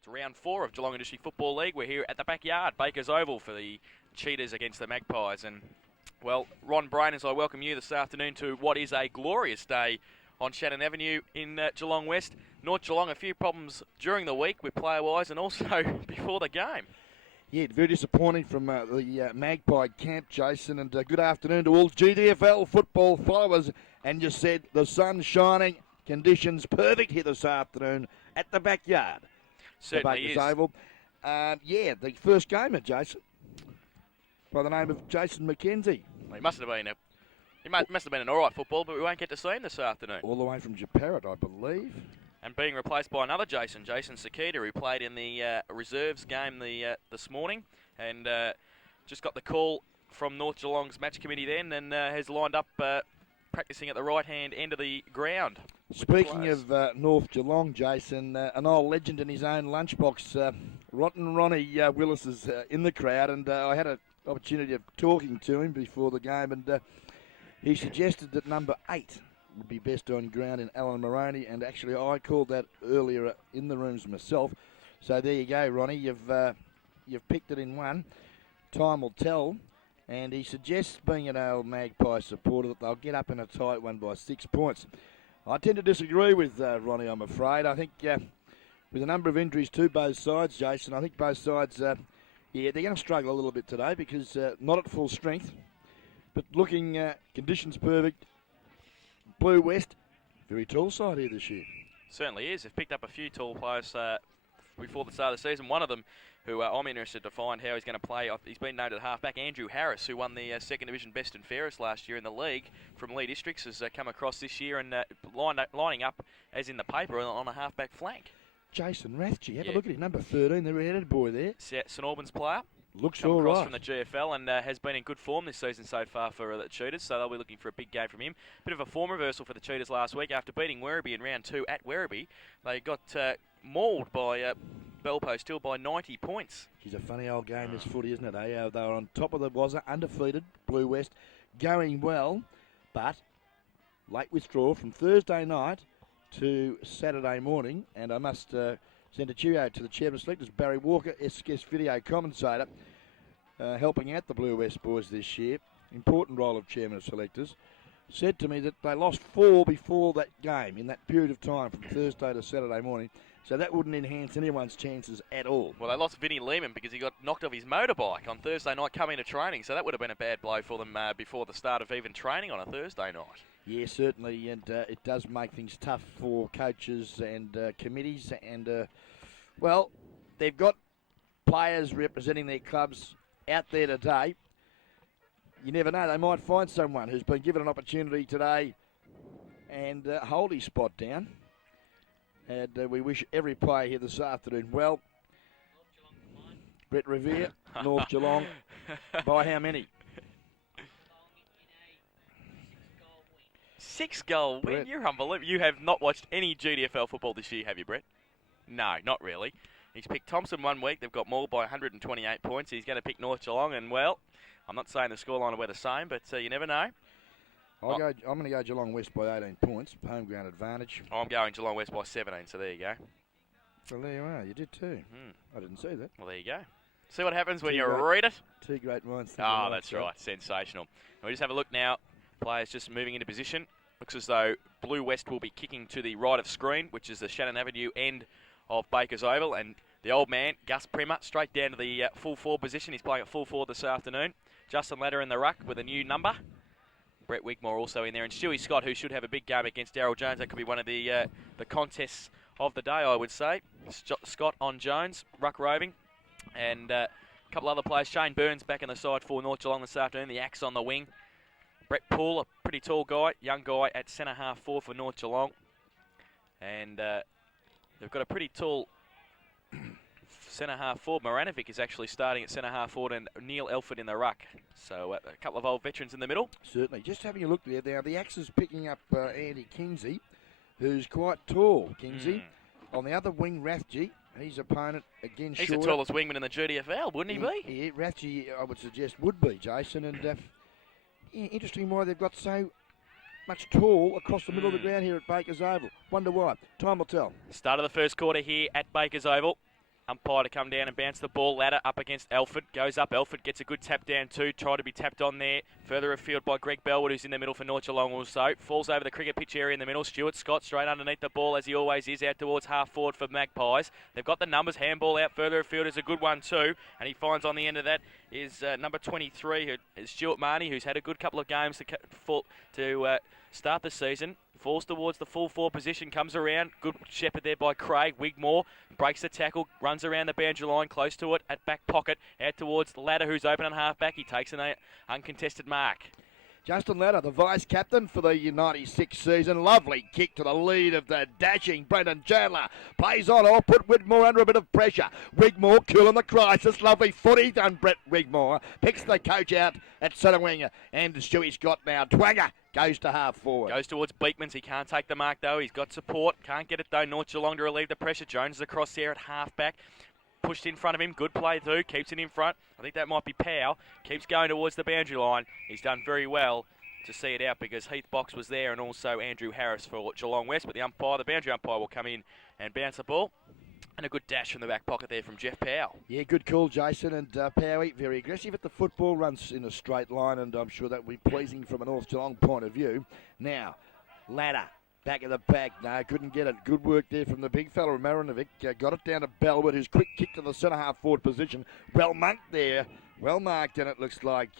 It's round 4 of Geelong Industry Football League. We're here at the backyard, Baker's Oval, for the Cheetahs against the Magpies. And, well, Ron Brainers, I welcome you this afternoon to what is a glorious day on Shannon Avenue in Geelong West. North Geelong, a few problems during the week with player-wise and also before the game. Yeah, very disappointing from the Magpie camp, Jason. And good afternoon to all GWCFC football followers. And you said the sun's shining, conditions perfect here this afternoon at the backyard. Certainly the is. Oval. The first gamer, Jason, by the name of Jason McKenzie. Well, he must have been an all right football, but we won't get to see him this afternoon. All the way from Japarut, I believe. And being replaced by another Jason Sakita, who played in the reserves game this morning, and just got the call from North Geelong's match committee then, and has lined up practicing at the right-hand end of the ground. Speaking of North Geelong, Jason, an old legend in his own lunchbox, Rotten Ronnie Willis is in the crowd, and I had an opportunity of talking to him before the game, and he suggested that number 8 would be best on ground in Alan Moroney, and actually I called that earlier in the rooms myself. So there you go, Ronnie, you've picked it in one. Time will tell. And he suggests, being an old Magpie supporter, that they'll get up in a tight one by 6 points. I tend to disagree with Ronnie, I'm afraid. I think with a number of injuries to both sides, Jason, I think both sides, they're going to struggle a little bit today because not at full strength. But looking conditions perfect. Blue West, very tall side here this year. Certainly is. They've picked up a few tall players before the start of the season. One of them, who I'm interested to find how he's going to play. He's been named at half-back. Andrew Harris, who won the second division best and fairest last year in the league from Lee Districts, has come across this year and lining up, as in the paper, on a half-back flank. Jason Rathje, have a look at him, number 13, the red-headed boy there. St Albans player. Looks come all across right. from the GFL and has been in good form this season so far for the Cheetahs, so they'll be looking for a big game from him. Bit of a form reversal for the Cheetahs last week. After beating Werribee in round 2 at Werribee, they got mauled by Belpo Still by 90 points. It's a funny old game, this footy, isn't it? They were on top of the Wazza, undefeated, Blue West, going well, but late withdrawal from Thursday night to Saturday morning, and I must send a cheerio to the chairman of selectors, Barry Walker, SKS video commentator, helping out the Blue West boys this year. Important role of chairman of selectors. Said to me that they lost 4 before that game in that period of time from Thursday to Saturday morning. So that wouldn't enhance anyone's chances at all. Well, they lost Vinnie Lehman because he got knocked off his motorbike on Thursday night coming to training. So that would have been a bad blow for them before the start of even training on a Thursday night. Yeah, certainly. And it does make things tough for coaches and committees. And, well, they've got players representing their clubs out there today. You never know, they might find someone who's been given an opportunity today and hold his spot down. And we wish every player here this afternoon well. Brett Revere, North Geelong. By how many? 6-goal win? Brett. You're unbelievable. You have not watched any GDFL football this year, have you, Brett? No, not really. He's picked Thompson one week. They've got mauled by 128 points. He's going to pick North Geelong, and, well, I'm not saying the scoreline will be the same, but you never know. I'm going to go Geelong West by 18 points, home ground advantage. I'm going Geelong West by 17, so there you go. Well, there you are. You did too. I didn't see that. Well, there you go. See what happens when Two you great- read it? Two great minds. Oh, that's right. Sensational. And we just have a look now. Players just moving into position. Looks as though Blue West will be kicking to the right of screen, which is the Shannon Avenue end of Baker's Oval. And the old man, Gus Primer, straight down to the full forward position. He's playing at full forward this afternoon. Justin Ladder in the ruck with a new number. Brett Wigmore also in there. And Stewie Scott, who should have a big game against Daryl Jones. That could be one of the contests of the day, I would say. Scott on Jones, ruck roving. And a couple other players. Shane Burns back in the side for North Geelong this afternoon. The axe on the wing. Brett Poole, a pretty tall guy, young guy at centre half forward for North Geelong. And they've got a pretty tall centre half forward. Moranovic is actually starting at centre half forward, and Neil Elford in the ruck. So a couple of old veterans in the middle. Certainly. Just having a look there. Now, the axe is picking up Andy Kingsey, who's quite tall, Kingsey. On the other wing, Rathje, his opponent, again, He's shorter. the tallest wingman in the GDFL, wouldn't he be? Yeah, Rathje, I would suggest, would be, Jason. And interesting why they've got so much tall across the middle of the ground here at Baker's Oval. Wonder why. Time will tell. Start of the first quarter here at Baker's Oval. umpire to come down and bounce the ball. Ladder up against Elford. Goes up. Elford gets a good tap down too. Try to be tapped on there. Further afield by Greg Bellwood, who's in the middle for North Geelong also. Falls over the cricket pitch area in the middle. Stuart Scott straight underneath the ball as he always is, out towards half forward for Magpies. They've got the numbers. Handball out further afield is a good one too. And he finds on the end of that is number 23, who is Stuart Marnie, who's had a good couple of games to start the season. Falls towards the full forward position, comes around. Good shepherd there by Craig. Wigmore breaks the tackle, runs around the boundary line, close to it at back pocket, out towards the Ladder, who's open on half back. He takes an uncontested mark. Justin Ladder, the vice-captain for the 96 season. Lovely kick to the lead of the dashing Brendan Chandler. Plays on, or put Wigmore under a bit of pressure. Wigmore cool in the crisis. Lovely footy done, Brett Wigmore. Picks the coach out at centre wing. And Stewie Scott now. Twanger goes to half forward. Goes towards Beekmans. He can't take the mark though. He's got support. Can't get it though. North Geelong to relieve the pressure. Jones is across there at half back. Pushed in front of him. Good play too. Keeps it in front. I think that might be Powell. Keeps going towards the boundary line. He's done very well to see it out because Heath Box was there and also Andrew Harris for Geelong West. But the boundary umpire will come in and bounce the ball. And a good dash from the back pocket there from Jeff Powell. Yeah, good call, Jason. And Powie, very aggressive at the football, runs in a straight line, and I'm sure that will be pleasing from a North Geelong point of view. Now, Ladder. Back of the pack. No, couldn't get it. Good work there from the big fella, Marinovic. Got it down to Bellwood, who's quick kick to the centre half forward position. Well marked there. Well marked, and it looks like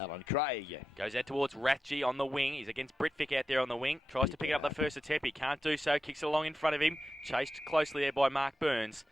Alan Craig. Goes out towards Ratchie on the wing. He's against Britvic out there on the wing. Tries to pick it up the first attempt. He can't do so. Kicks it along in front of him. Chased closely there by Mark Burns.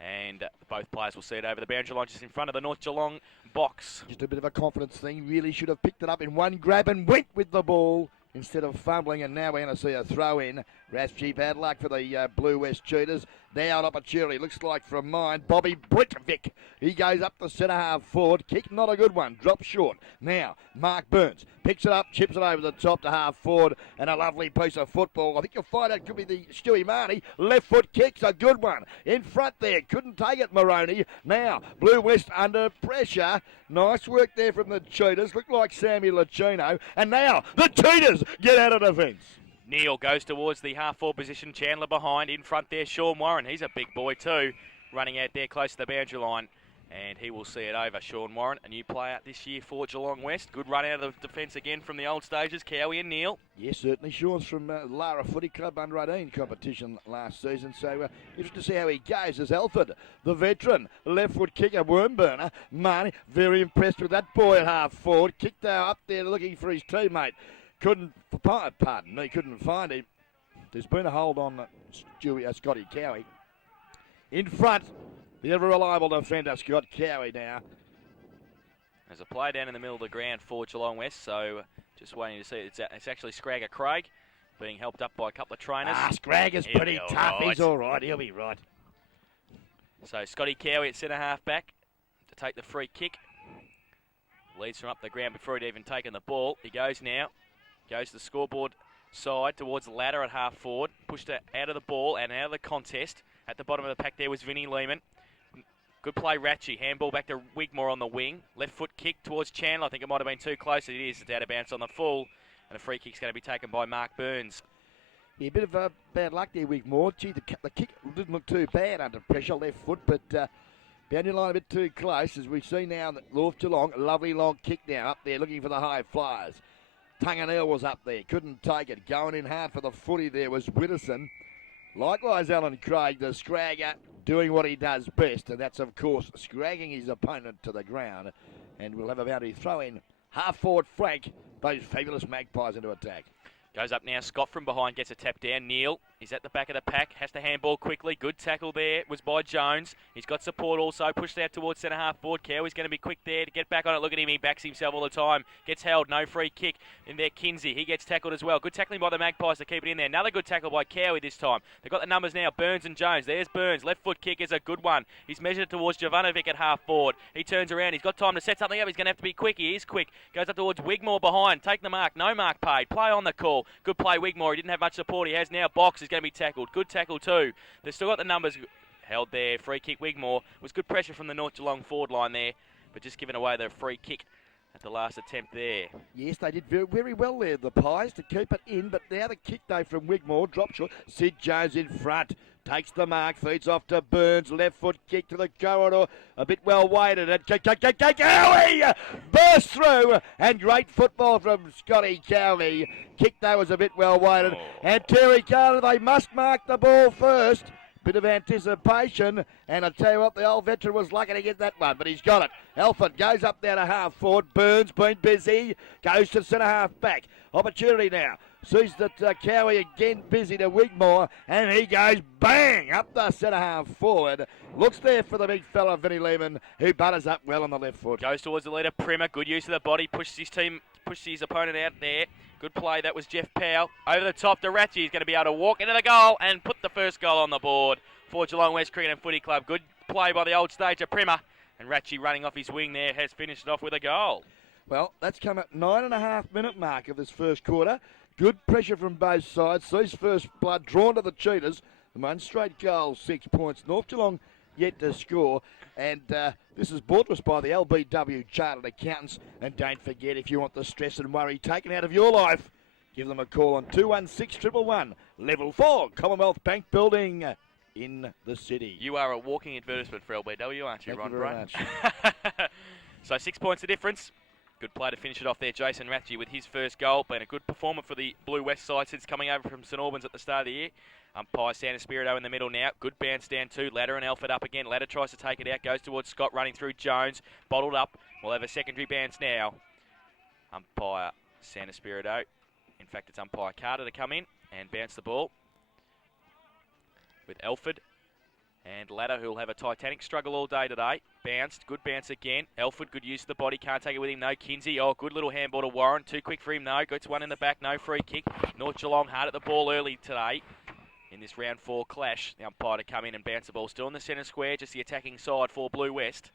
And both players will see it over the boundary line just in front of the North Geelong box. Just a bit of a confidence thing. Really should have picked it up in one grab and went with the ball instead of fumbling, and now we're going to see a throw in. Rathje bad luck for the Blue West Cheetahs. Now an opportunity, looks like from mine, Bobby Britvic. He goes up the centre half forward. Kick, not a good one, drops short. Now, Mark Burns picks it up, chips it over the top to half forward, and a lovely piece of football. I think you'll find out could be the Stewie Marnie. Left foot kick's a good one. In front there, couldn't take it, Moroney. Now, Blue West under pressure. Nice work there from the Cheetahs. Looked like Sammy Lacino. And now, the Cheetahs get out of defence. Neil goes towards the half-forward position. Chandler behind. In front there, Sean Warren. He's a big boy too. Running out there close to the boundary line. And he will see it over. Sean Warren, a new player this year for Geelong West. Good run out of the defence again from the old stages. Cowie and Neil. Yes, certainly. Sean's from Lara Footy Club under 18 competition last season. So interesting to see how he goes as Alford, the veteran. Left foot kicker, worm burner. Marnie, very impressed with that boy at half forward. Kicked up there looking for his teammate. Couldn't find him. There's been a hold on Scotty Cowie. In front, the ever reliable defender, Scott Cowie now. There's a play down in the middle of the ground for Geelong West, so just waiting to see. It's actually Scragger Craig being helped up by a couple of trainers. Scragger's pretty tough. Right. He's all right. He'll be right. So Scotty Cowie at centre half back to take the free kick. Leads from up the ground before he'd even taken the ball. He goes now. Goes to the scoreboard side towards the Ladder at half forward. Pushed it out of the ball and out of the contest. At the bottom of the pack there was Vinnie Lehman. Good play, Ratchie. Handball back to Wigmore on the wing. Left foot kick towards Chandler. I think it might have been too close. It is. It's out of bounds on the full. And a free kick's going to be taken by Mark Burns. Yeah, a bit of bad luck there, Wigmore. Gee, the kick didn't look too bad under pressure. Left foot, but boundary line a bit too close. As we see now that North Geelong, a lovely long kick now up there looking for the high flyers. Tunganeel was up there, couldn't take it. Going in hard for the footy there was Widdowson. Likewise, Alan Craig, the scragger, doing what he does best, and that's, of course, scragging his opponent to the ground. And we'll have a boundary throw in. Half forward Frank, those fabulous Magpies into attack. Goes up now. Scott from behind gets a tap down. Neil, he's at the back of the pack. Has to handball quickly. Good tackle there. It was by Jones. He's got support also. Pushed out towards centre half forward. Cowie's going to be quick there to get back on it. Look at him. He backs himself all the time. Gets held. No free kick. In there, Kinsey. He gets tackled as well. Good tackling by the Magpies to keep it in there. Another good tackle by Cowie this time. They've got the numbers now. Burns and Jones. There's Burns. Left foot kick is a good one. He's measured it towards Jovanovic at half forward. He turns around. He's got time to set something up. He's going to have to be quick. He is quick. Goes up towards Wigmore behind. Take the mark. No mark paid. Play on the call. Good play, Wigmore. He didn't have much support. He has now. Box is going to be tackled. Good tackle too. They've still got the numbers held there. Free kick Wigmore. It was good pressure from the North Geelong forward line there, but just giving away the free kick at the last attempt there. Yes, they did very, very well there, the Pies, to keep it in. But now the kick, though, from Wigmore. Drop short. Sid Jones in front. Takes the mark. Feeds off to Burns. Left foot kick to the corridor. A bit well weighted. And Cowie burst through. And great football from Scotty Cowie. Kick, though, was a bit well weighted. And Terry Carter, they must mark the ball first. Bit of anticipation, and I tell you what, the old veteran was lucky to get that one, but he's got it. Alford goes up there to half forward. Burns been busy, goes to centre half back. Opportunity now. Sees that Cowie again busy to Wigmore, and he goes bang up the centre half forward. Looks there for the big fella, Vinnie Lehman, who butters up well on the left foot. Goes towards the leader, Primer. Good use of the body, pushes his opponent out there. Good play, that was Jeff Powell. Over the top to Ratchie. He's going to be able to walk into the goal and put the first goal on the board for Geelong West Cricket and Footy Club. Good play by the old stager, Primer. And Ratchie running off his wing there has finished it off with a goal. Well, that's come at 9.5-minute mark of this first quarter. Good pressure from both sides. Sees first blood drawn to the Cheetahs. The one straight goal, 6 points. North Geelong yet to score. And this is brought to us by the LBW Chartered Accountants. And don't forget, if you want the stress and worry taken out of your life, give them a call on 216 111, Level 4, Commonwealth Bank Building in the city. You are a walking advertisement for LBW, aren't you, Thank Ron you very Bray? much. So 6 points the difference. Good play to finish it off there, Jason Ratchie with his first goal. Been a good performer for the Blue West side since coming over from St Albans at the start of the year. Umpire Santa Spirito in the middle now. Good bounce down too. Ladder and Alford up again. Ladder tries to take it out. Goes towards Scott running through Jones. Bottled up. We'll have a secondary bounce now. Umpire Santa Spirito. In fact, it's umpire Carter to come in and bounce the ball. With Alford and Ladder, who'll have a titanic struggle all day today. Bounced. Good bounce again. Alford, good use of the body. Can't take it with him. No. Kinsey. Oh, good little handball to Warren. Too quick for him. No. Gets one in the back. No free kick. North Geelong hard at the ball early today in this round 4 clash. The umpire to come in and bounce the ball. Still in the centre square. Just the attacking side for Blue West.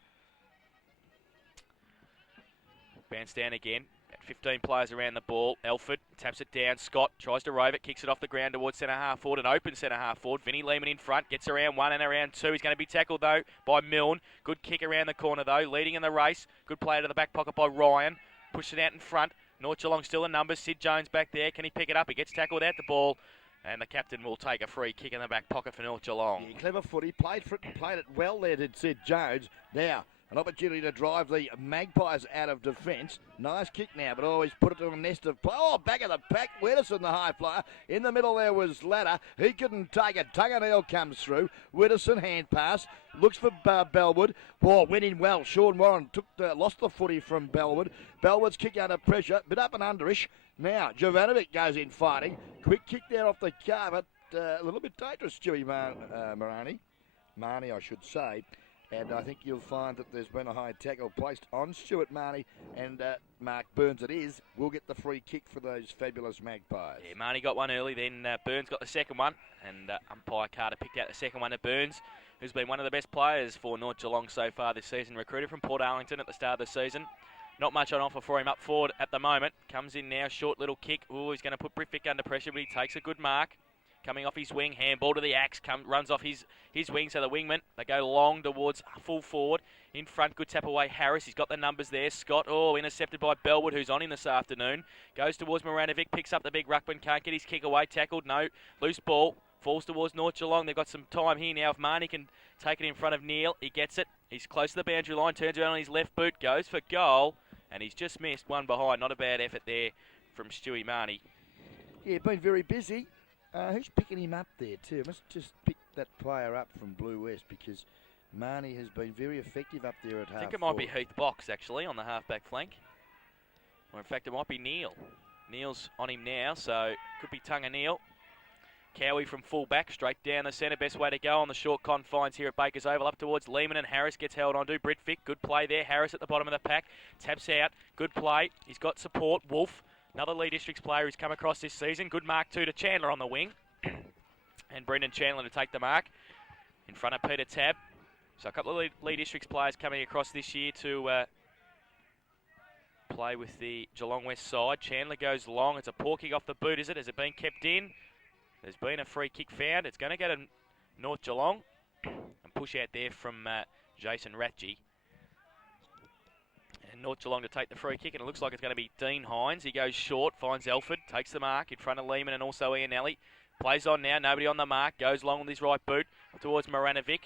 Bounce down again. 15 players around the ball. Alford taps it down. Scott tries to rove it. Kicks it off the ground towards centre half forward. An open centre half forward. Vinnie Lehman in front. Gets around 1 and around 2. He's going to be tackled though by Milne. Good kick around the corner though. Leading in the race. Good play to the back pocket by Ryan. Pushed it out in front. North Geelong still in numbers. Sid Jones back there. Can he pick it up? He gets tackled out the ball. And the captain will take a free kick in the back pocket for North Geelong. Yeah, clever footy. Played for it and played it well there, did Sid Jones. Now, an opportunity to drive the Magpies out of defence. Nice kick now, but always put it to a nest of play. Oh, back of the pack. Witterson, the high flyer. In the middle there was Ladder. He couldn't take it. Tunganeel comes through. Witterson, hand pass. Looks for Bellwood. Ball went in well. Sean Warren lost the footy from Bellwood. Bellwood's kick under pressure. Bit up and underish. Now, Jovanovic goes in fighting. Quick kick there off the carpet. A little bit dangerous, Stewie Marnie, I should say. And I think you'll find that there's been a high tackle placed on Stuart Marnie, and Mark Burns it is, will get the free kick for those fabulous Magpies. Yeah, Marnie got one early, then Burns got the second one, and umpire Carter picked out the second one to Burns, who's been one of the best players for North Geelong so far this season, recruited from Port Arlington at the start of the season. Not much on offer for him up forward at the moment. Comes in now, short little kick. Ooh, he's going to put Britvic under pressure, but he takes a good mark. Coming off his wing, handball to the axe, runs off his wing, so the wingman, they go long towards full forward. In front, good tap away Harris, he's got the numbers there. Scott, intercepted by Bellwood, who's on him this afternoon. Goes towards Moranovic, picks up the big ruckman, can't get his kick away, tackled, no. Loose ball, falls towards North Geelong. They've got some time here now. If Marnie can take it in front of Neil, he gets it. He's close to the boundary line, turns around on his left boot, goes for goal, and he's just missed one behind. Not a bad effort there from Stewie Marnie. Yeah, been very busy. Who's picking him up there too? Must just pick that player up from Blue West, because Marnie has been very effective up there at half. I think it might be Heath Box actually on the half-back flank. Or in fact it might be Neil. Neil's on him now, so could be Tunganeel. Cowie from full back, straight down the centre. Best way to go on the short confines here at Bakers Oval. Up towards Lehman, and Harris gets held onto. Britvic, good play there. Harris at the bottom of the pack. Taps out, good play. He's got support. Wolf, another Lee Districts player who's come across this season. Good mark too to Chandler on the wing. And Brendan Chandler to take the mark in front of Peter Tabb. So a couple of Lee Districts players coming across this year to play with the Geelong West side. Chandler goes long. It's a poor kick off the boot, is it? Has it been kept in? There's been a free kick found. It's going to go to North Geelong. And push out there from Jason Ratchie. And North Geelong to take the free kick, and it looks like it's going to be Dean Hines. He goes short, finds Elford, takes the mark in front of Lehman and also Ian Ellie. Plays on now, nobody on the mark, goes long with his right boot towards Moranovic.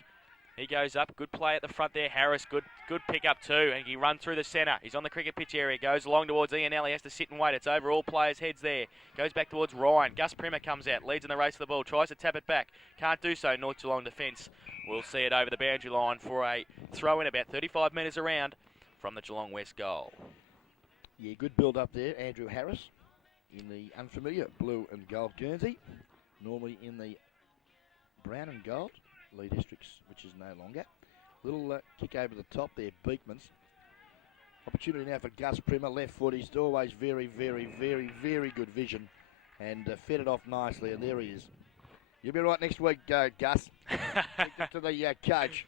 He goes up, good play at the front there. Harris, good pick up too, and he runs through the centre. He's on the cricket pitch area, goes along towards Ian Ellie, has to sit and wait. It's over all players' heads there. Goes back towards Ryan. Gus Primer comes out, leads in the race for the ball, tries to tap it back. Can't do so, North Geelong defence. We'll see it over the boundary line for a throw in about 35 metres around from the Geelong West goal. Yeah, good build up there. Andrew Harris in the unfamiliar blue and gold Guernsey. Normally in the brown and gold. Lee Districts, which is no longer. Little kick over the top there, Beekman's. Opportunity now for Gus Primer, left foot. He's always very, very, very, very good vision and fed it off nicely, and there he is. You'll be right next week, Gus. To the coach.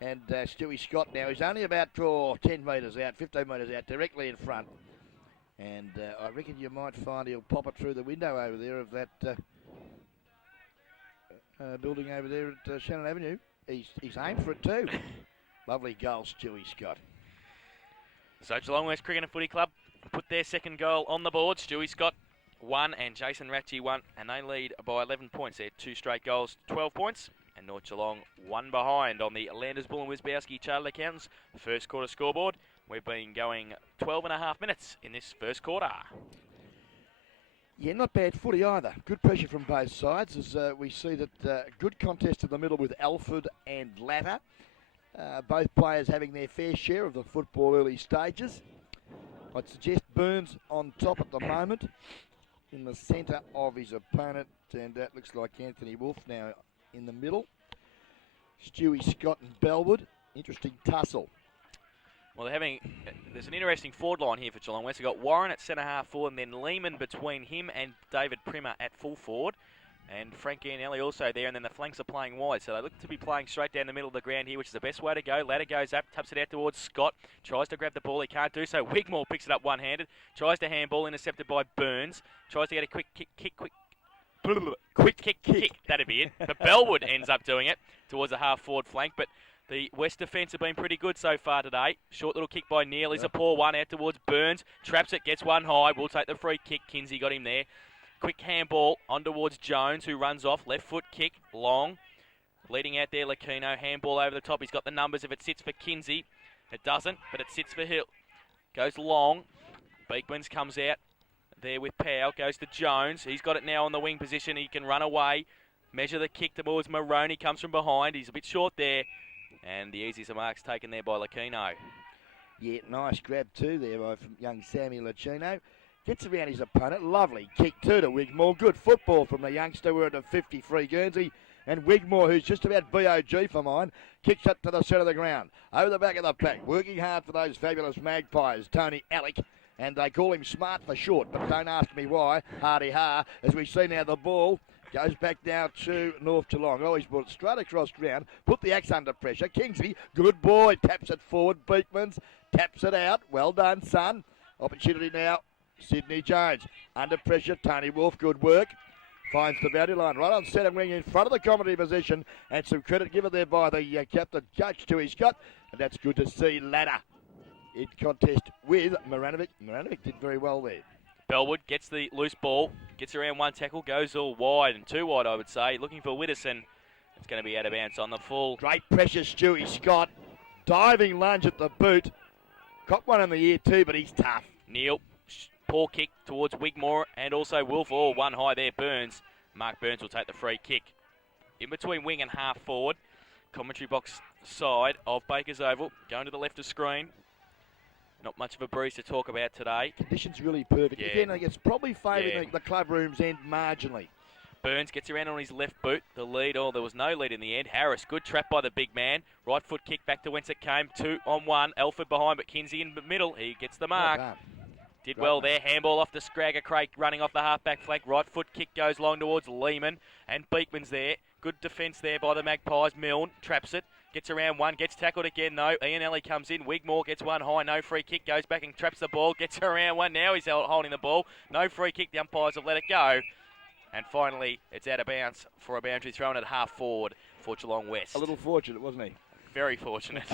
And Stewie Scott now, he's only about 10 metres out, 15 metres out, directly in front. And I reckon you might find he'll pop it through the window over there of that building over there at Shannon Avenue. He's aimed for it too. Lovely goal, Stewie Scott. So Geelong West Cricket and Footy Club put their second goal on the board. Stewie Scott 1 and Jason Ratchie 1, and they lead by 11 points. They're 2 straight goals, 12 points. And North Geelong 1 behind on the Landers Bull and Wisbowski Chartered Accountants first quarter scoreboard. We've been going 12 and a half minutes in this first quarter. Yeah, not bad footy either. Good pressure from both sides as we see that good contest in the middle with Alford and Latter. Both players having their fair share of the football early stages. I'd suggest Burns on top at the moment in the centre of his opponent, and that looks like Anthony Wolf now in the middle. Stewie Scott and Bellwood. Interesting tussle. Well, there's an interesting forward line here for Geelong West. They've got Warren at centre half forward, and then Lehman between him and David Primer at full forward. And Frank Gianelli also there, and then the flanks are playing wide. So they look to be playing straight down the middle of the ground here, which is the best way to go. Ladder goes up, taps it out towards Scott, tries to grab the ball. He can't do so. Wigmore picks it up one-handed, tries to handball, intercepted by Burns. Tries to get a quick kick. That'd be it. But Bellwood ends up doing it towards a half-forward flank. But the West defence have been pretty good so far today. Short little kick by Neal. He's a poor one out towards Burns. Traps it, gets one high. We'll take the free kick. Kinsey got him there. Quick handball on towards Jones, who runs off. Left foot kick, long. Leading out there, Lakino. Handball over the top. He's got the numbers if it sits for Kinsey. It doesn't, but it sits for Hill. Goes long. Beekmans comes out there with Powell. Goes to Jones. He's got it now on the wing position. He can run away. Measure the kick towards Maroney. Comes from behind. He's a bit short there. And the easiest marks taken there by Lakino. Yeah, nice grab too there by young Sammy Lacino. Gets around his opponent. Lovely kick too to Wigmore. Good football from the youngster. We're at a 53 Guernsey. And Wigmore, who's just about BOG for mine, kicks up to the centre of the ground. Over the back of the pack. Working hard for those fabulous Magpies. Tony Alec. And they call him smart for short. But don't ask me why. Hardy ha. As we see now the ball goes back now to North Geelong. Oh, he's brought it straight across ground. Put the axe under pressure. Kingsley, good boy. Taps it forward. Beekmans taps it out. Well done, son. Opportunity now. Sydney Jones. Under pressure. Tony Wolf, good work. Finds the boundary line right on centre wing in front of the commentary position. And some credit given there by the captain coach to his cut. And that's good to see Ladder in contest with Moranovic. Moranovic did very well there. Bellwood gets the loose ball, gets around one tackle, goes all wide and too wide, I would say. Looking for Widdowson. It's going to be out of bounds on the full. Great pressure, Stewie Scott. Diving lunge at the boot. Caught one in the ear too, but he's tough. Neal, poor kick towards Wigmore and also Wolf. Oh, one high there, Burns. Mark Burns will take the free kick. In between wing and half forward. Commentary box side of Baker's Oval. Going to the left of screen. Not much of a breeze to talk about today. Conditions really perfect. Yeah. Again, it's probably favouring the club room's end marginally. Burns gets around on his left boot. The lead, there was no lead in the end. Harris, good trap by the big man. Right foot kick back to whence it came. 2-on-1. Elford behind, but Kinsey in the middle. He gets the mark. Did well there. Handball off to Scragger Craig, running off the half-back flank. Right foot kick goes long towards Lehman. And Beekman's there. Good defence there by the Magpies. Milne traps it. Gets around one, gets tackled again though. Ian Ellie comes in, Wigmore gets one high, no free kick, goes back and traps the ball, gets around one, now he's holding the ball. No free kick, the umpires have let it go. And finally, it's out of bounds for a boundary thrown at half forward for Geelong West. A little fortunate, wasn't he? very fortunate.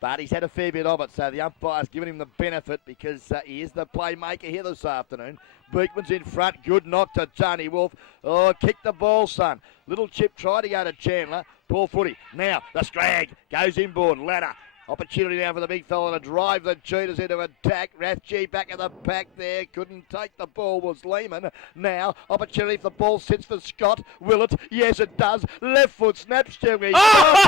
But he's had a fair bit of it, so the umpire's given him the benefit because he is the playmaker here this afternoon. Beekman's in front, good knock to Tony Wolf. Oh, kick the ball, son. Little chip tried to go to Chandler. Poor footy. Now, the Scrag goes inboard. Ladder. Opportunity now for the big fella to drive the cheaters into attack. Rathje back in the pack there. Couldn't take the ball, was Lehman. Now, opportunity if the ball sits for Scott. Will it? Yes, it does. Left foot snaps to me. Oh,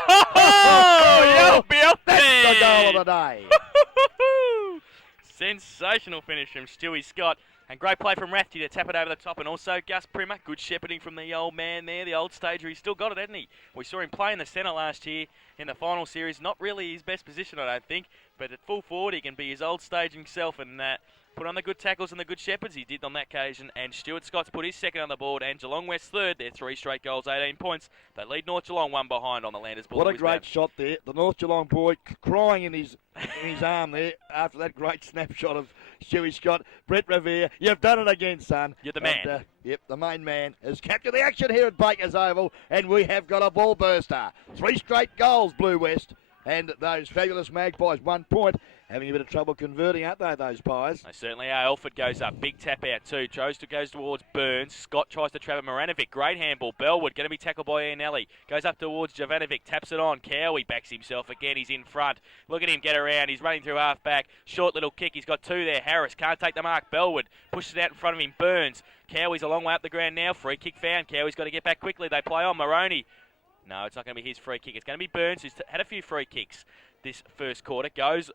that's the goal of the day. Sensational finish from Stewie Scott. And great play from Rathje to tap it over the top. And also Gus Primmer. Good shepherding from the old man there, the old stager. He's still got it, hasn't he? We saw him play in the centre last year in the final series. Not really his best position, I don't think. But at full forward, he can be his old staging self and put on the good tackles and the good shepherds. He did on that occasion. And Stuart Scott's put his second on the board. And Geelong West third. They're 3 straight goals, 18 points. They lead North Geelong 1 behind on the Landers Bull. What a great shot there. The North Geelong boy crying in his arm there after that great snapshot of Stewie Scott. Brett Revere, you've done it again, son. You're the man. Yep, the main man has captured the action here at Bakers Oval, and we have got a ball burster. 3 straight goals, Blue West, and those fabulous Magpies 1 point. Having a bit of trouble converting, aren't they, those Pies? They certainly are. Elford goes up. Big tap out too. Goes towards Burns. Scott tries to trap at Moranovic. Great handball. Bellwood going to be tackled by Ianelli. Goes up towards Jovanovic. Taps it on. Cowie backs himself again. He's in front. Look at him get around. He's running through half back. Short little kick. He's got 2 there. Harris can't take the mark. Bellwood pushes it out in front of him. Burns. Cowie's a long way up the ground now. Free kick found. Cowie's got to get back quickly. They play on. Maroney. No, it's not going to be his free kick. It's going to be Burns, who's had a few free kicks this first quarter.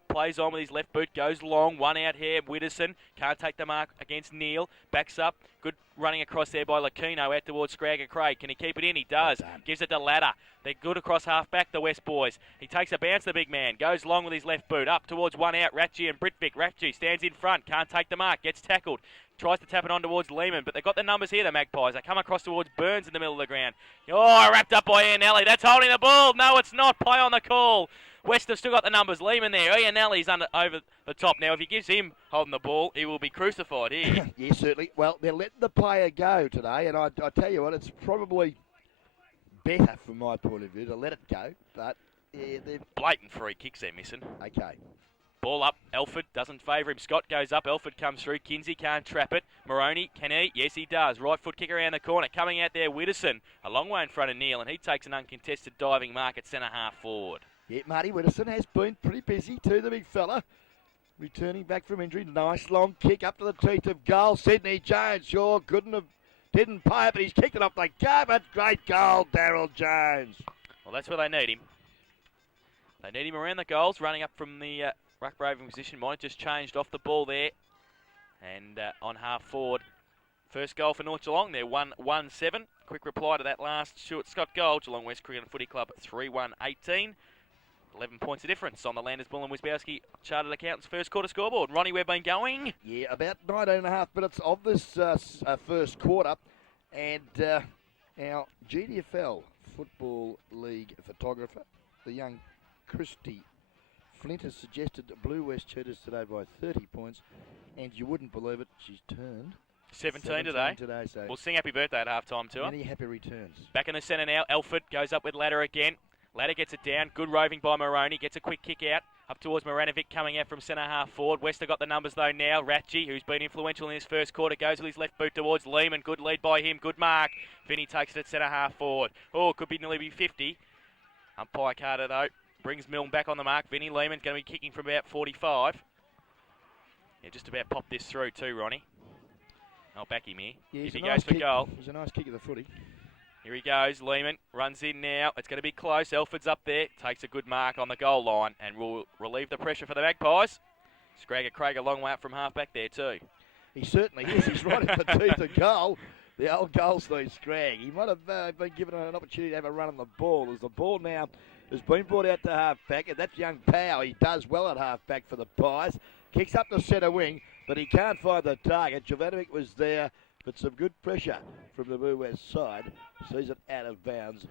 Plays on with his left boot, goes long, 1 out here. Widdowson can't take the mark against Neal. Backs up. Good running across there by Lacino out towards Scragger Craig. Can he keep it in? He does. Gives it to Ladder. They're good across half back, the West boys. He takes a bounce, the big man. Goes long with his left boot. Up towards 1 out. Rathje and Britvic. Rathje stands in front. Can't take the mark. Gets tackled. Tries to tap it on towards Lehman, but they've got the numbers here, the Magpies. They come across towards Burns in the middle of the ground. Oh, wrapped up by Ianelli. That's holding the ball. No, it's not. Play on the call. West have still got the numbers. Lehman there. Ianelli's over the top now. If he gives him holding the ball, he will be crucified here. Yes, certainly. Well, they're letting the player go today, and I tell you what, it's probably better from my point of view to let it go, but yeah, they're blatant free kicks they're missing. Okay. Ball up. Elford doesn't favour him. Scott goes up. Elford comes through. Kinsey can't trap it. Maroney, can he? Yes, he does. Right foot kick around the corner. Coming out there, Widdowson. A long way in front of Neal, and he takes an uncontested diving mark at centre half forward. Yeah, Marty Widdowson has been pretty busy too, the big fella. Returning back from injury. Nice long kick up to the teeth of goal. Sydney Jones, sure, didn't pay it, but he's kicked it off the go. But great goal, Daryl Jones. Well, that's where they need him. They need him around the goals, running up from the ruck roving position. Might have just changed off the ball there. And on half forward. First goal for North Geelong. They're 1-1-7. Quick reply to that last Stuart Scott goal. Geelong West Cricket and Footy Club 3-1-18. 11 points of difference on the Landers Bull and Wisbowski Chartered Accountants first quarter scoreboard. Ronnie, we've been going. Yeah, about 19 and a half minutes of this first quarter. And our GDFL Football League photographer, the young Christy Flint, has suggested Blue West cheaters today by 30 points. And you wouldn't believe it, she's turned 17 today. So we'll sing happy birthday at half-time to her. Many happy returns. Back in the centre now. Elford goes up with Ladder again. Ladder gets it down. Good roving by Maroney. Gets a quick kick out. Up towards Moranovic coming out from centre half forward. Wester got the numbers though now. Rathje, who's been influential in his first quarter, goes with his left boot towards Lehman. Good lead by him. Good mark. Vinny takes it at centre half forward. Oh, could be nearly be 50. Umpire Carter though brings Milne back on the mark. Vinny Lehman's going to be kicking from about 45. Yeah, just about popped this through too, Ronnie. I'll back him here. Yeah, if he goes for goal. He's a nice kick of the footy. Here he goes. Lehman runs in now. It's going to be close. Elford's up there. Takes a good mark on the goal line and will relieve the pressure for the Magpies. Scragger Craig a long way up from half back there too. He certainly is. He's right at the teeth of goal. The old Goldstein Scrag. He might have been given an opportunity to have a run on the ball. As the ball now has been brought out to half back, and that's young Powell. He does well at half back for the Pies. Kicks up the centre wing, but he can't find the target. Jovanovic was there, but some good pressure from the Blue West side. Sees it out of bounds.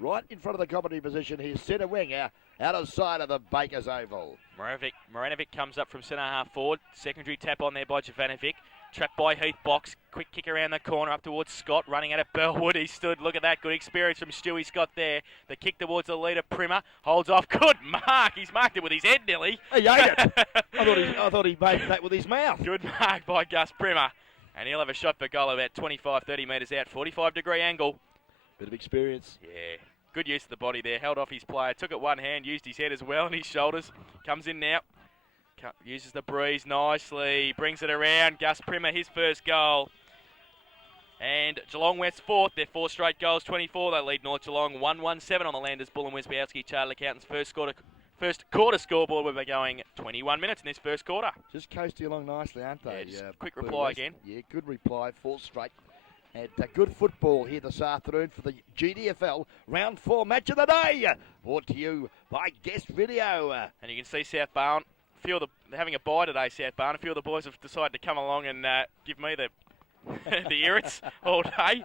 Right in front of the commentary position here, centre wing out of sight of the Bakers Oval. Moranovic comes up from centre half forward. Secondary tap on there by Jovanovic. Trapped by Heath Box. Quick kick around the corner up towards Scott. Running out of Bellwood. He stood. Look at that. Good experience from Stewie Scott there. The kick towards the leader. Primer holds off. Good mark. He's marked it with his head nearly. He ate it. I thought he made that with his mouth. Good mark by Gus Primer. And he'll have a shot for goal about 25, 30 metres out. 45-degree angle. Bit of experience. Yeah. Good use of the body there. Held off his player. Took it one hand. Used his head as well and his shoulders. Comes in now. Uses the breeze nicely. Brings it around. Gus Primer, his first goal. And Geelong West fourth. Their 4 straight goals, 24. They lead North Geelong 1-1-7 on the Landers Bull and Wisbowski Chartered Accountants first quarter scoreboard. We'll be going 21 minutes in this first quarter. Just coasting along nicely, aren't they? Yeah, just quick reply again. Yeah, good reply. 4 straight. And good football here this afternoon for the GDFL Round 4 match of the day. Brought to you by Guest Video. And you can see South Barn. They're having a bye today, South Barn. A few of the boys have decided to come along and give me the the irrits all day.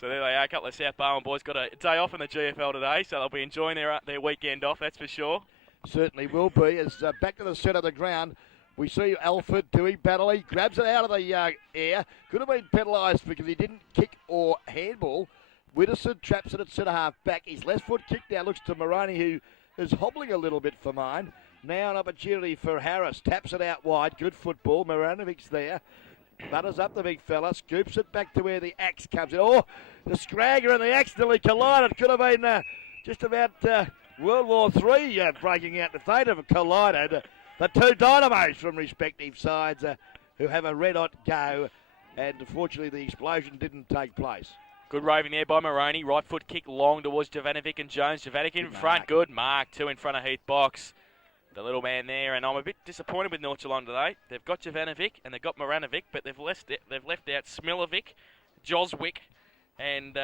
So there they are. A couple of South Barwon boys got a day off in the GFL today, so they'll be enjoying their weekend off, that's for sure. Certainly will be. As back to the centre of the ground, we see Alford doing battle. He grabs it out of the air. Could have been penalised because he didn't kick or handball. Widdowson traps it at centre half back. His left foot kick now looks to Moroney, who is hobbling a little bit for mine. Now an opportunity for Harris. Taps it out wide. Good football. Maranovic's there. Butters up the big fella. Scoops it back to where the axe comes in. Oh, the Scragger and the axe nearly collided. Could have been just about World War III breaking out. If they'd have collided, the two dynamos from respective sides who have a red-hot go. And unfortunately, the explosion didn't take place. Good roving there by Moroney. Right foot kick long towards Jovanovic and Jones. Jovanovic in front. Good mark. 2 in front of Heath Box. The little man there, and I'm a bit disappointed with North Geelong today. They've got Jovanovic and they've got Moranovic, but they've left out Smilovic, Joswick, and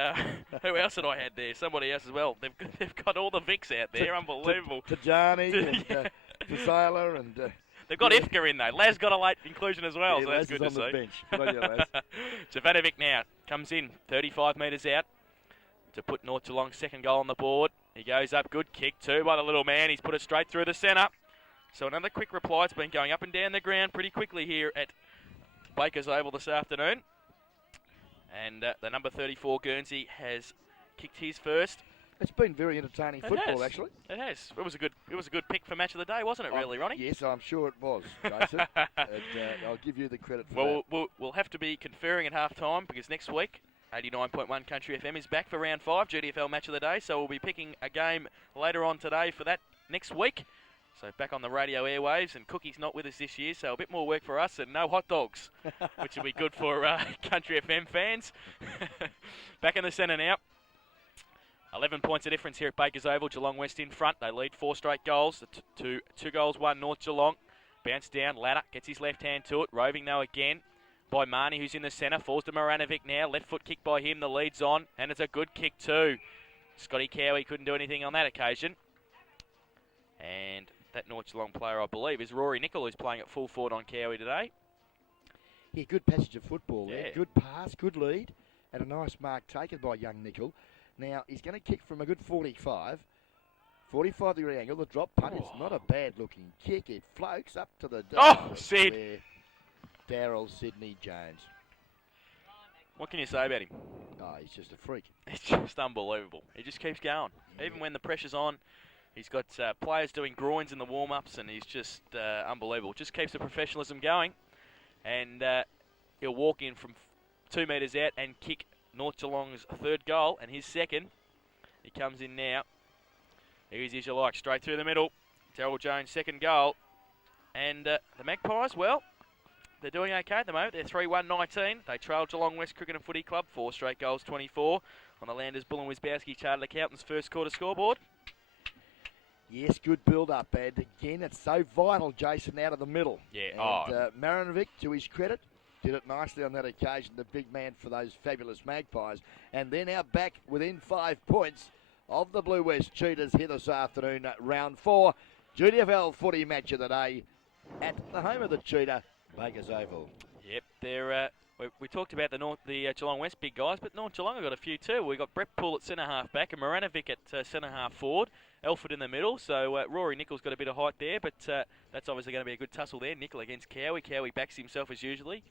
who else had I had there? Somebody else as well. They've got all the Vics out there. Unbelievable. Tajani and Sailor and. They've got Ifka in though. Laz got a late inclusion as well, yeah, so that's good to see. On the bench. Good on you, Laz. Jovanovic now comes in 35 metres out to put North Geelong's second goal on the board. He goes up, good kick too by the little man. He's put it straight through the centre. So another quick reply. It's been going up and down the ground pretty quickly here at Baker's Oval this afternoon. And the number 34 Guernsey has kicked his first. It's been very entertaining football, actually. It has. It was a good pick for match of the day, wasn't it? Really, Ronnie? Yes, I'm sure it was, Jason. I'll give you the credit for that. We'll have to be conferring at half time because next week 89.1 Country FM is back for round 5, GDFL match of the day. So we'll be picking a game later on today for that next week. So back on the radio airwaves, and Cookie's not with us this year, so a bit more work for us and no hot dogs, which will be good for Country FM fans. Back in the centre now. 11 points of difference here at Baker's Oval. Geelong West in front. They lead 4 straight goals. Two goals, 1 North Geelong. Bounce down. Ladder gets his left hand to it. Roving though again by Marnie, who's in the centre. Falls to Moranovic now. Left foot kick by him. The lead's on. And it's a good kick too. Scotty Cowie couldn't do anything on that occasion. And that North Geelong player, I believe, is Rory Nicol, who's playing at full forward on Cowie today. Yeah, good passage of football there. Good pass, good lead. And a nice mark taken by young Nicol. Now, he's going to kick from a good 45. 45-degree angle. The drop punt is not a bad-looking kick. It floats up to the... Sid! Daryl Sidney Jones. What can you say about him? Oh, he's just a freak. It's just unbelievable. He just keeps going. Yeah. Even when the pressure's on, he's got players doing groins in the warm-ups, and he's just unbelievable. Just keeps the professionalism going. And he'll walk in from 2 metres out and kick North Geelong's third goal, and his second. He comes in now. Easy as you like, straight through the middle. Terrell Jones' second goal. And the Magpies, well, they're doing okay at the moment. They're 3-1-19. They trail Geelong West Cricket and Footy Club. 4 straight goals, 24 on the Landers Bull and Wisbowski Chartered Accountants first quarter scoreboard. Yes, good build-up, and again, it's so vital, Jason, out of the middle. Yeah. And Maranovic, to his credit, did it nicely on that occasion, the big man for those fabulous Magpies. And they're now back within 5 points of the Blue West Cheetahs here this afternoon, round 4. GDFL footy match of the day at the home of the Cheetah, Baker's Oval. Yep, they're... We talked about the Geelong West big guys, but North Geelong have got a few too. We've got Brett Poole at centre-half back and Moranovic at centre-half forward. Elford in the middle, so Rory Nicol's got a bit of height there, but that's obviously going to be a good tussle there. Nicol against Cowie. Cowie backs himself as usually.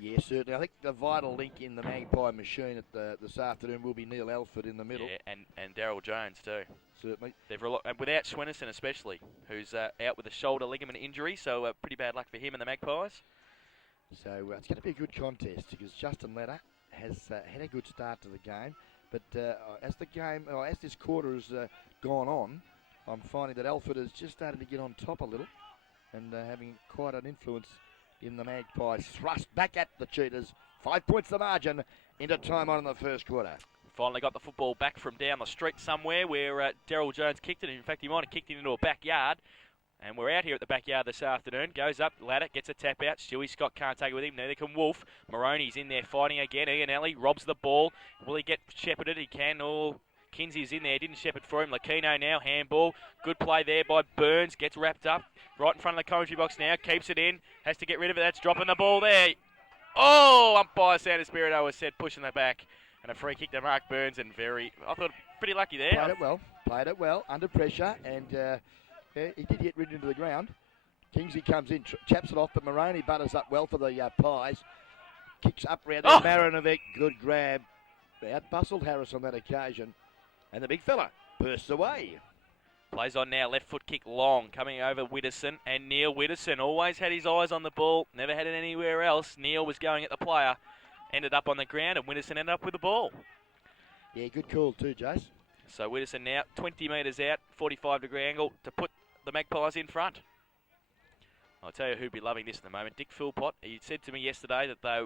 Yeah, certainly. I think the vital link in the Magpie machine this afternoon will be Neil Alford in the middle. Yeah, and Daryl Jones too. Certainly. They've without Swinnerson especially, who's out with a shoulder ligament injury, so pretty bad luck for him and the Magpies. So it's going to be a good contest because Justin Ladder has had a good start to the game, but as this quarter has gone on, I'm finding that Alford has just started to get on top a little and having quite an influence in the Magpies. Thrust back at the Cheetahs. 5 points the margin into time on in the first quarter. Finally got the football back from down the street somewhere where Daryl Jones kicked it. In fact, he might have kicked it into a backyard. And we're out here at the backyard this afternoon. Goes up, Ladder, gets a tap out. Stewie Scott can't take it with him. Neither can Wolf. Maroney's in there fighting again. Ian Alley robs the ball. Will he get shepherded? He can. Oh, Kinsey's in there. Didn't shepherd for him. Lakino now. Handball. Good play there by Burns. Gets wrapped up. Right in front of the commentary box now. Keeps it in. Has to get rid of it. That's dropping the ball there. Oh, umpire Santa Spirito has said pushing the back. And a free kick to Mark Burns. And I thought pretty lucky there. Played it well. Under pressure. And he did get rid into the ground. Kingsley comes in, chaps it off, but Maroney butters up well for the Pies. Kicks up round there. Marinovic, good grab. Out-bustled Harris on that occasion. And the big fella bursts away. Plays on now, left foot kick long, coming over Widdowson. And Neil Widdowson always had his eyes on the ball, never had it anywhere else. Neil was going at the player, ended up on the ground, and Widdowson ended up with the ball. Yeah, good call too, Jace. So Widdowson now 20 metres out, 45-degree angle to put the Magpies in front. I'll tell you who'd be loving this at the moment. Dick Philpott. He said to me yesterday that they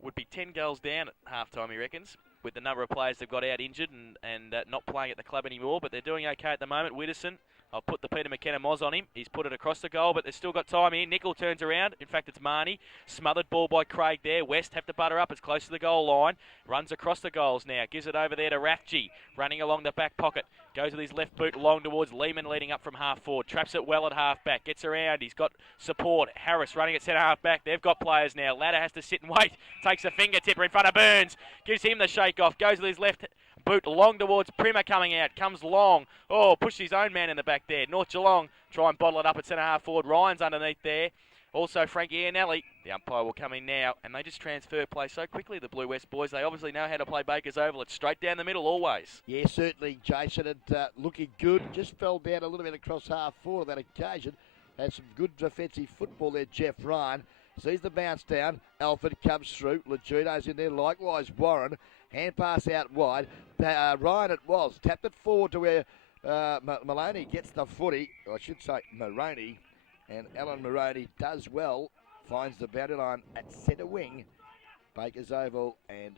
would be 10 goals down at half-time, he reckons, with the number of players they've got out injured and not playing at the club anymore, but they're doing okay at the moment. Widdowson, I'll put the Peter McKenna Moz on him. He's put it across the goal, but they've still got time here. Nickel turns around. In fact, it's Marnie. Smothered ball by Craig there. West have to butter up. It's close to the goal line. Runs across the goals now. Gives it over there to Rafji. Running along the back pocket. Goes with his left boot long towards Lehman, leading up from half forward. Traps it well at half back. Gets around. He's got support. Harris running at centre half back. They've got players now. Ladder has to sit and wait. Takes a finger tipper in front of Burns. Gives him the shake off. Goes with his left boot long towards Primer coming out. Comes long. Oh, pushed his own man in the back there. North Geelong try and bottle it up at centre half forward. Ryan's underneath there. Also Frankie Iannelli. The umpire will come in now. And they just transfer play so quickly, the Blue West boys. They obviously know how to play Baker's Oval. It's straight down the middle always. Yeah, certainly, Jason. It looking good. Just fell down a little bit across half forward on that occasion. Had some good defensive football there, Jeff Ryan. Sees the bounce down. Alford comes through. Legino's in there. Likewise, Warren. Hand pass out wide. Ryan it was. Tapped it forward to where Maloney gets the footy. Or I should say Maroney. And Alan Maroney does well. Finds the boundary line at centre wing. Baker's Oval. And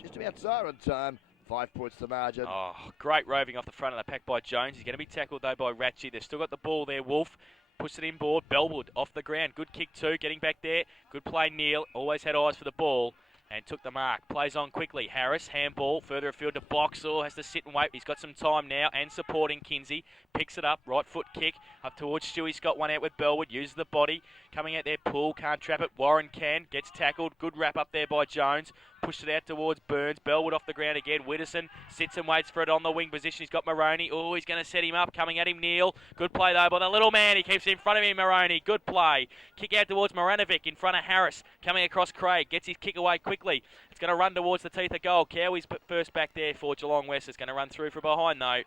just about siren time. 5 points to margin. Oh, great roving off the front of the pack by Jones. He's going to be tackled though by Ratchie. They've still got the ball there. Wolf puts it inboard. Bellwood off the ground. Good kick too. Getting back there. Good play, Neil. Always had eyes for the ball. And took the mark. Plays on quickly. Harris, handball, further afield to Boxall. Has to sit and wait. He's got some time now and supporting Kinsey. Picks it up. Right foot kick. Up towards Stewie's got one out with Bellwood. Uses the body. Coming out there. Poole. Can't trap it. Warren can. Gets tackled. Good wrap up there by Jones. Pushed it out towards Burns. Bellwood off the ground again. Widdowson sits and waits for it on the wing position. He's got Maroney. Oh, he's going to set him up. Coming at him, Neil. Good play though by the little man. He keeps it in front of him, Maroney. Good play. Kick out towards Maranovic in front of Harris. Coming across Craig. Gets his kick away quickly. It's going to run towards the teeth of goal. Cowie's first back there for Geelong West. It's going to run through from behind though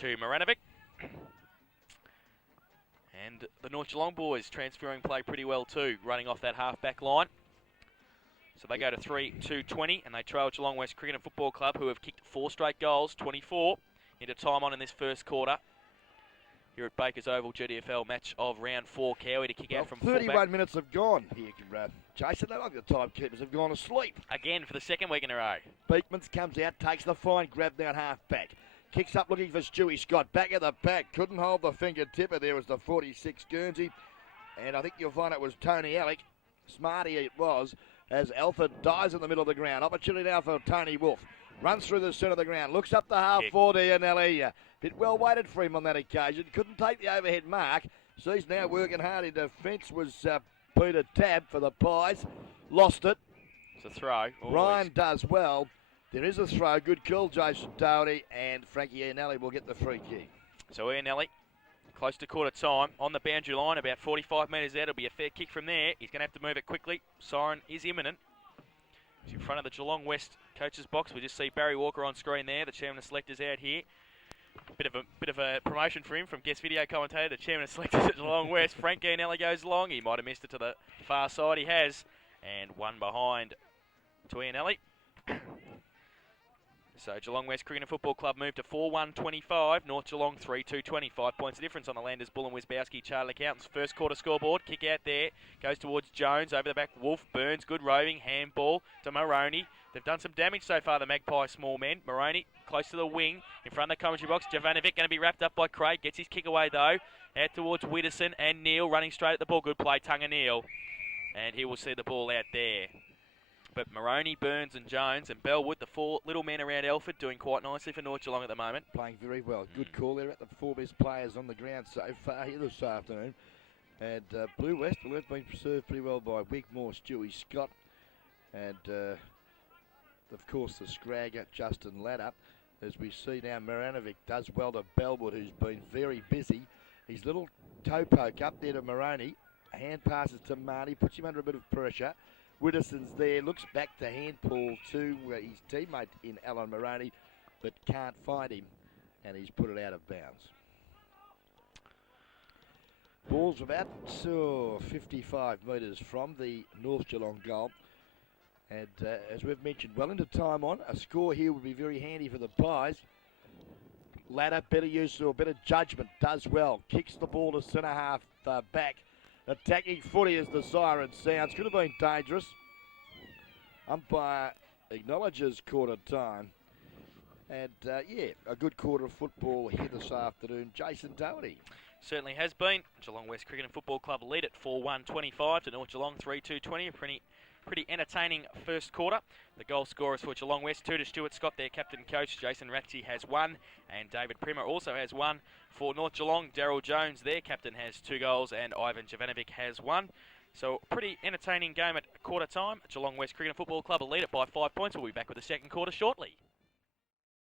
to Maranovic. And the North Geelong boys transferring play pretty well too, running off that half-back line. So they go to 3-2-20, and they trail Geelong West Cricket and Football Club, who have kicked 4 straight goals, 24, into time on in this first quarter. Here at Baker's Oval, GDFL match of round 4. Cowie to kick out from 31 fullback. minutes have gone here, Jason. They like the timekeepers have gone asleep. Again for the second week in a row. Beekmans comes out, takes the fine grab down half-back. Kicks up looking for Stewie Scott. Back at the back. Couldn't hold the finger tipper. There was the 46 Guernsey. And I think you'll find it was Tony Alec. Smarty it was. As Alford dies in the middle of the ground. Opportunity now for Tony Wolf. Runs through the centre of the ground. Looks up the half forward to Iannelli. Bit well weighted for him on that occasion. Couldn't take the overhead mark. So he's now working hard in defence. Was Peter Tabb for the Pies. Lost it. It's a throw. Always. Ryan does well. There is a throw. Good call, Jason Doherty. And Frankie Iannelli will get the free kick. So Iannelli Close to quarter time. On the boundary line, about 45 metres out. It'll be a fair kick from there. He's going to have to move it quickly. Siren is imminent. He's in front of the Geelong West coach's box. We just see Barry Walker on screen there. The chairman of selectors out here. Bit of a promotion for him from guest video commentator, the chairman of selectors at Geelong West. Frank Gianelli goes along. He might have missed it to the far side. He has. And one behind to Gianelli. So Geelong West Cricket and Football Club moved to 4-1-25. North Geelong 3-2-20. 5 points of difference on the Landers, Bull and Wisbowski, Charlie Accountants. First quarter scoreboard. Kick out there. Goes towards Jones. Over the back, Wolf. Burns. Good roving. Handball to Moroney. They've done some damage so far, the Magpie small men. Moroney close to the wing. In front of the commentary box. Jovanovic going to be wrapped up by Craig. Gets his kick away though. Out towards Widdowson and Neal running straight at the ball. Good play, Tunga Neal. And he will see the ball out there. But Moroney, Burns and Jones and Bellwood, the 4 little men around Elford, doing quite nicely for North Geelong at the moment. Playing very well. Good call there at the 4 best players on the ground so far here this afternoon. And Blue West will have been served pretty well by Wigmore, Stewie Scott. And, of course, the Scragger, Justin Ladder. As we see now, Maranovic does well to Bellwood, who's been very busy. His little toe poke up there to Moroney. Hand passes to Marnie, puts him under a bit of pressure. Widdowson's there, looks back to handball to his teammate in Alan Moroney, but can't find him, and he's put it out of bounds. Ball's about 55 metres from the North Geelong goal. And as we've mentioned, well into time on, a score here would be very handy for the Pies. Ladder, better use or better judgment, does well. Kicks the ball to centre half back. Attacking footy as the siren sounds. Could have been dangerous. Umpire acknowledges quarter time. And, yeah, a good quarter of football here this afternoon. Jason Doherty. Certainly has been. Geelong West Cricket and Football Club lead at 4-1-25 to North Geelong 3-2-20. A pretty entertaining first quarter. The goal scorers for Geelong West, 2 to Stuart Scott, their captain coach. Jason Ratzi has 1, and David Primer also has 1. For North Geelong, Daryl Jones, their captain, has 2 goals, and Ivan Jovanovic has 1. So pretty entertaining game at quarter time. Geelong West Cricket and Football Club will lead it by 5 points. We'll be back with the second quarter shortly.